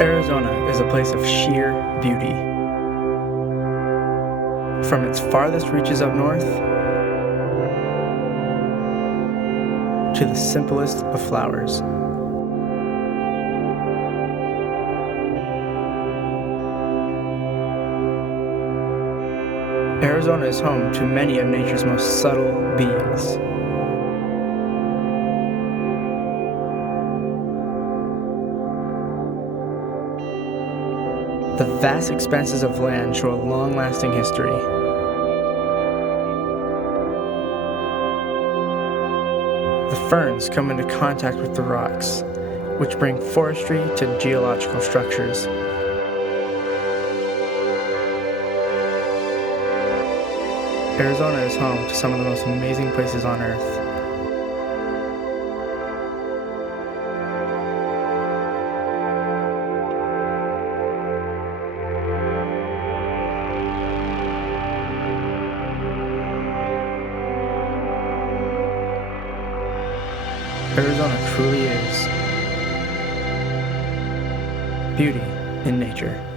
Arizona is a place of sheer beauty. From its farthest reaches up north to the simplest of flowers. Arizona is home to many of nature's most subtle beings. The vast expanses of land show a long-lasting history. The ferns come into contact with the rocks, which bring forestry to geological structures. Arizona is home to some of the most amazing places on Earth. Arizona truly is beauty in nature.